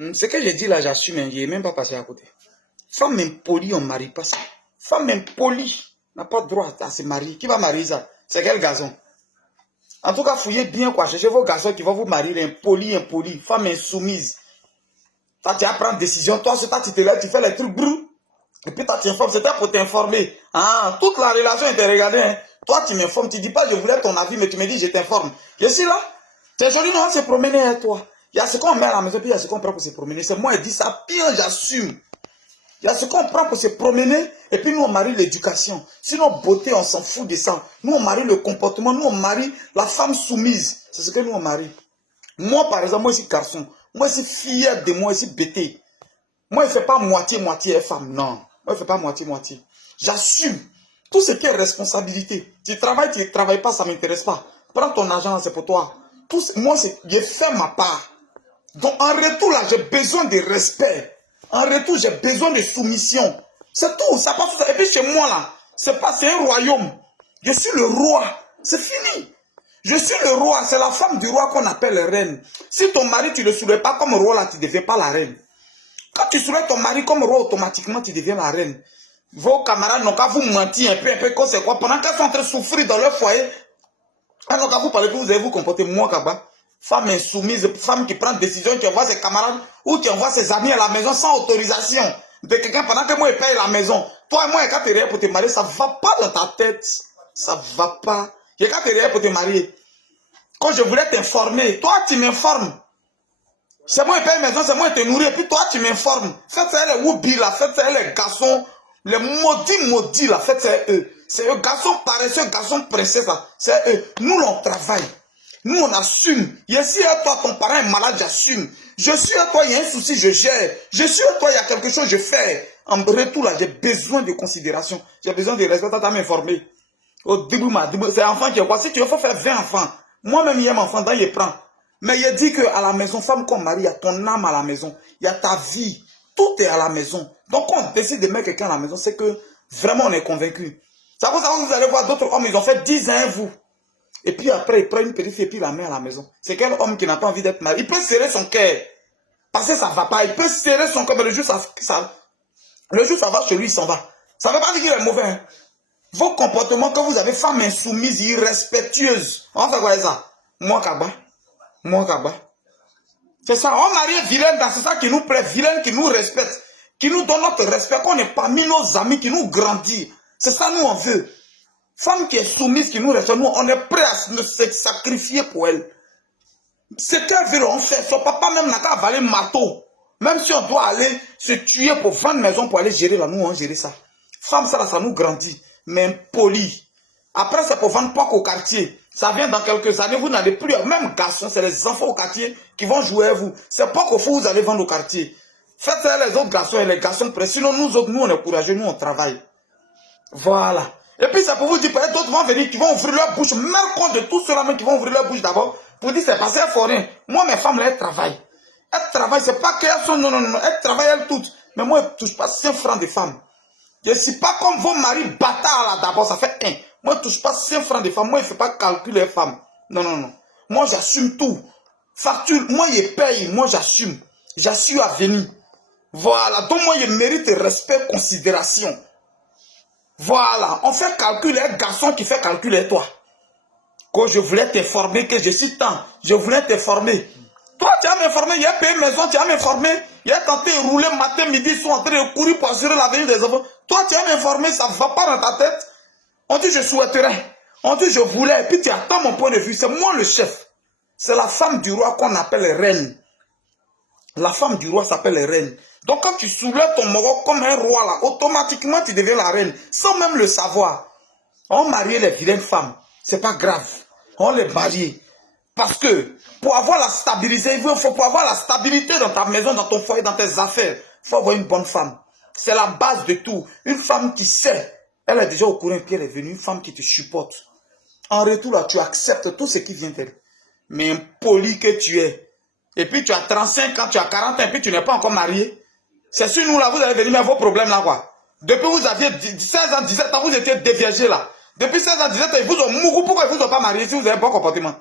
Ce que j'ai dit là, j'assume, hein, je n'ai même pas passé à côté. Femme impolie, on ne marie pas ça. Femme impolie n'a pas droit à se marier. Qui va marier ça? C'est quel garçon? En tout cas, fouillez bien quoi. Cherchez vos garçons qui vont vous marier. Impoli. Femme insoumise. Toi, tu vas prendre décision. Toi, c'est toi, tu te lèves, tu fais les trucs brûlent. Et puis toi, tu informes. C'était pour t'informer. Ah, toute la relation était regardée. Hein. Toi, tu m'informes. Tu dis pas, je voulais ton avis, mais tu me dis, je t'informe. Je suis là. C'est joli, non, se promener avec toi. Il y a ce qu'on met à la maison, puis il y a ce qu'on prend pour se promener. C'est moi qui dis ça, pire, j'assume. Il y a ce qu'on prend pour se promener, et puis nous on marie l'éducation. Sinon, beauté, on s'en fout de ça. Nous on marie le comportement, nous on marie la femme soumise. C'est ce que nous on marie. Moi, par exemple, moi je suis garçon. Moi je suis fier de moi, je suis bêté. Moi je ne fais pas moitié femme, non. Moi je ne fais pas moitié. J'assume tout ce qui est responsabilité. Tu ne travailles pas, ça ne m'intéresse pas. Prends ton argent, c'est pour toi. Moi, j'ai fait ma part. Donc en retour là, j'ai besoin de respect. En retour, j'ai besoin de soumission. C'est tout, ça passe. Et puis chez moi là, c'est un royaume. Je suis le roi. C'est fini. Je suis le roi. C'est la femme du roi qu'on appelle reine. Si ton mari, tu ne le soulèves pas comme roi là, tu ne deviens pas la reine. Quand tu soulèves ton mari comme roi, automatiquement, tu deviens la reine. Vos camarades n'ont qu'à vous mentir un peu, comme c'est quoi. Pendant qu'elles sont en train de souffrir dans leur foyer, elles n'ont qu'à vous parler, vous allez vous comporter moi, Kaba. Femme insoumise, femme qui prend décision, qui envoie ses camarades ou qui envoie ses amis à la maison sans autorisation de quelqu'un pendant que moi je paye la maison. Toi et moi, quand tu es pour te marier, ça ne va pas dans ta tête. Ça ne va pas. Et quand tu es pour te marier, quand je voulais t'informer, toi tu m'informes. C'est moi qui paye la maison, c'est moi qui te nourris, et puis toi tu m'informes. Faites ça les woubi là, faites ça les garçons, les maudits là, faites ça eux. C'est eux, garçons paresseux, garçons princesses là, c'est eux. Nous on travaille. Nous, on assume. Je suis à toi, ton parent est malade, j'assume. Je suis à toi, il y a un souci, je gère. Je suis à toi, il y a quelque chose, je fais. En retour, là, j'ai besoin de considération. J'ai besoin de respect. Tu m'informer. Au début, c'est enfant qui est quoi? Si tu veux faire 20 enfants, moi-même, il y a un enfant, dans il prend. Mais il dit qu'à la maison, femme comme mari, il y a ton âme à la maison. Il y a ta vie. Tout est à la maison. Donc, quand on décide de mettre quelqu'un à la maison, c'est que vraiment, on est convaincu. Ça vous allez voir d'autres hommes, ils ont fait 10 ans, vous. Et puis après, il prend une petite fille et puis il la met à la maison. C'est quel homme qui n'a pas envie d'être marié? Il peut serrer son cœur. Parce que ça ne va pas. Il peut serrer son cœur, mais le jour ça va chez lui, il s'en va. Ça ne veut pas dire qu'il est mauvais. Hein. Vos comportements que vous avez, femme insoumise, irrespectueuse. On fait quoi ça? Moi, Kaba. C'est ça. On marie vilaine, c'est ça qui nous plaît. Vilaine qui nous respecte. Qui nous donne notre respect. Qu'on est parmi nos amis, qui nous grandit. C'est ça, nous, on veut. Femme qui est soumise, qui nous reste, nous, on est prêt à se sacrifier pour elle. Ce qu'elle veut, on fait. Son papa même n'a qu'à avaler marteau. Même si on doit aller se tuer pour vendre maison pour aller gérer là, nous, on gère ça. Femme, ça, là, ça nous grandit. Mais impoli. Après, c'est pour vendre porc au quartier. Ça vient dans quelques années, vous n'avez plus. Même garçons, c'est les enfants au quartier qui vont jouer à vous. C'est porc au fou, vous allez vendre au quartier. Faites ça les autres garçons et les garçons près. Sinon, nous autres, nous, on est courageux, nous, on travaille. Voilà. Et puis ça pour vous dire, peut-être d'autres vont venir, qui vont ouvrir leur bouche, même compte de tous ceux-là qui vont ouvrir leur bouche d'abord, pour dire c'est passé, elles font rien. Moi, mes femmes, là, elles travaillent. Elles travaillent, c'est pas qu'elles sont, non, elles travaillent elles toutes. Mais moi, je ne touche pas 5 francs de femmes. Je ne suis pas comme vos maris bâtards là d'abord, ça fait 1. Moi, je ne touche pas 5 francs de femmes. Moi, je ne fais pas calculer les femmes. Non. Moi, j'assume tout. Facture, moi, je paye, moi, j'assume. J'assure à venir. Voilà. Donc, moi, je mérite respect, considération. Voilà, on fait calculer un garçon qui fait calculer toi. Quand je voulais t'informer que je suis temps, je voulais t'informer. Toi, tu as m'informé, il y a payé maison, tu as m'informé, il y a tenté de rouler matin, midi, ils sont en train de courir pour assurer l'avenir des enfants. Toi, tu as m'informé, ça ne va pas dans ta tête. On dit je souhaiterais, on dit je voulais, et puis tu attends mon point de vue, c'est moi le chef. C'est la femme du roi qu'on appelle reine. La femme du roi s'appelle reine. Donc quand tu soulèves ton moro comme un roi là, automatiquement tu deviens la reine, sans même le savoir. On mariait les vilaines femmes, c'est pas grave. On les mariait. Parce que pour avoir la stabilité, il faut pour avoir la stabilité dans ta maison, dans ton foyer, dans tes affaires, il faut avoir une bonne femme. C'est la base de tout. Une femme qui sait, elle est déjà au courant, puis elle est venue, une femme qui te supporte. En retour là, tu acceptes tout ce qui vient d'elle. Mais impoli que tu es. Et puis tu as 35 ans, tu as 40 ans, et puis tu n'es pas encore marié. C'est sur nous là, vous allez venir mettre vos problèmes là quoi. Depuis vous aviez 16 ans, 17 ans, vous étiez déviagé là. Depuis 16 ans, 17 ans, ils vous ont mouru, pourquoi ils vous ont pas marié si vous avez un bon comportement?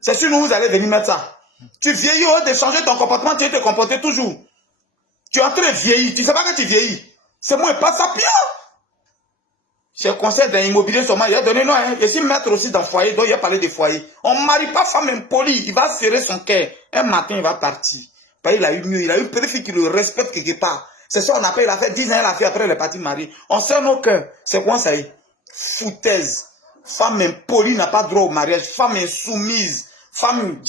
C'est sur nous, vous allez venir mettre ça. Tu vieillis, au lieu de changer ton comportement, tu te comporter toujours. Tu es en train de vieillir, tu ne sais pas que tu vieillis. C'est moi, pas ça pire. J'ai conseil d'un immobilier seulement, il a donné non, hein. Je suis maître aussi dans le foyer, donc il a parlé de foyer. On ne marie pas femme impolie, il va serrer son cœur. Un matin, il va partir. Parce qu'il a eu mieux, il a eu une fille qui le respecte quelque part. C'est ça, on appelle, il a fait 10 ans, il a fait, après il est parti marier. On sait nos cœurs. C'est quoi ça y est? Foutaise. Femme impolie n'a pas droit au mariage. Femme insoumise. Femme,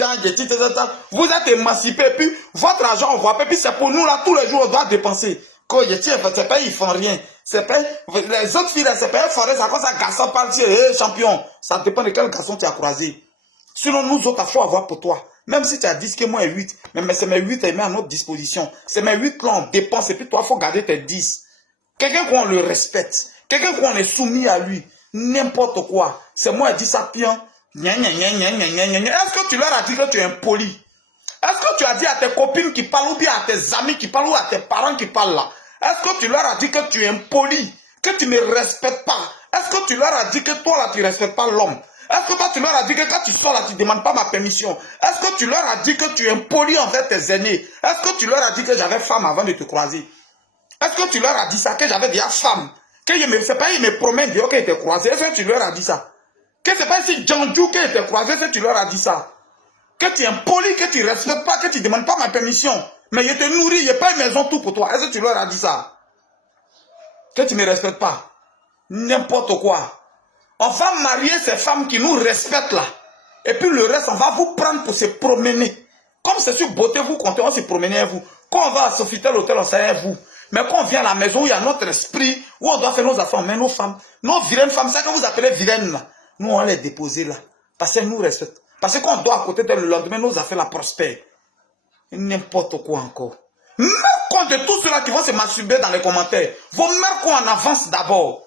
vous êtes émancipés, puis votre argent, on voit, puis c'est pour nous là, tous les jours, on doit dépenser. Quand c'est pas, ils font rien. C'est pas, les autres filles, c'est pas, forêt, ça commence à garçon partir, champion. Ça dépend de quel garçon tu as croisé. Sinon, nous autres, il faut avoir pour toi. Même si tu as 10, que moi 8, mais c'est mes 8 et met à notre disposition. C'est mes 8 là, on dépense, et puis toi, il faut garder tes 10. Quelqu'un qu'on le respecte, quelqu'un qu'on est soumis à lui, n'importe quoi. C'est moi qui dis ça, bien. Est-ce que tu leur as dit que tu es impoli? Est-ce que tu as dit à tes copines qui parlent ou bien à tes amis qui parlent ou à tes parents qui parlent là? Est-ce que tu leur as dit que tu es impoli? Que tu ne respectes pas? Est-ce que tu leur as dit que toi là tu ne respectes pas l'homme? Est-ce que toi tu leur as dit que quand tu sors là tu ne demandes pas ma permission? Est-ce que tu leur as dit que tu es impoli envers tes aînés? Est-ce que tu leur as dit que j'avais femme avant de te croiser? Est-ce que tu leur as dit ça, que j'avais déjà femme? Que c'est pas, ils me promènent de qu'ils étaient croisés. Est-ce que tu leur as dit ça? Que c'est pas si Djandjou qui était croisé, est-ce que tu leur as dit ça? Que tu es impoli, que tu ne respectes pas, que tu ne demandes pas ma permission. Mais je te nourris, je paye maison tout pour toi. Est-ce que tu leur as dit ça? Que tu ne respectes pas? N'importe quoi. On va marier ces femmes qui nous respectent là. Et puis le reste, on va vous prendre pour se promener. Comme c'est sur beauté, vous comptez, on se promener à vous. Quand on va à Sofitel Hôtel, on s'est à vous. Mais quand on vient à la maison où il y a notre esprit, où on doit faire nos affaires, mais nos femmes, nos vilaines femmes, c'est ça que vous appelez vilaines là. Nous, on les dépose là. Parce qu'elles nous respectent. Parce qu'on doit à côté d'elle le lendemain, nos affaires la prospèrent. N'importe quoi encore. Même compte de tous ceux-là qui vont se masturber dans les commentaires. Vos mères qu'on en avance d'abord.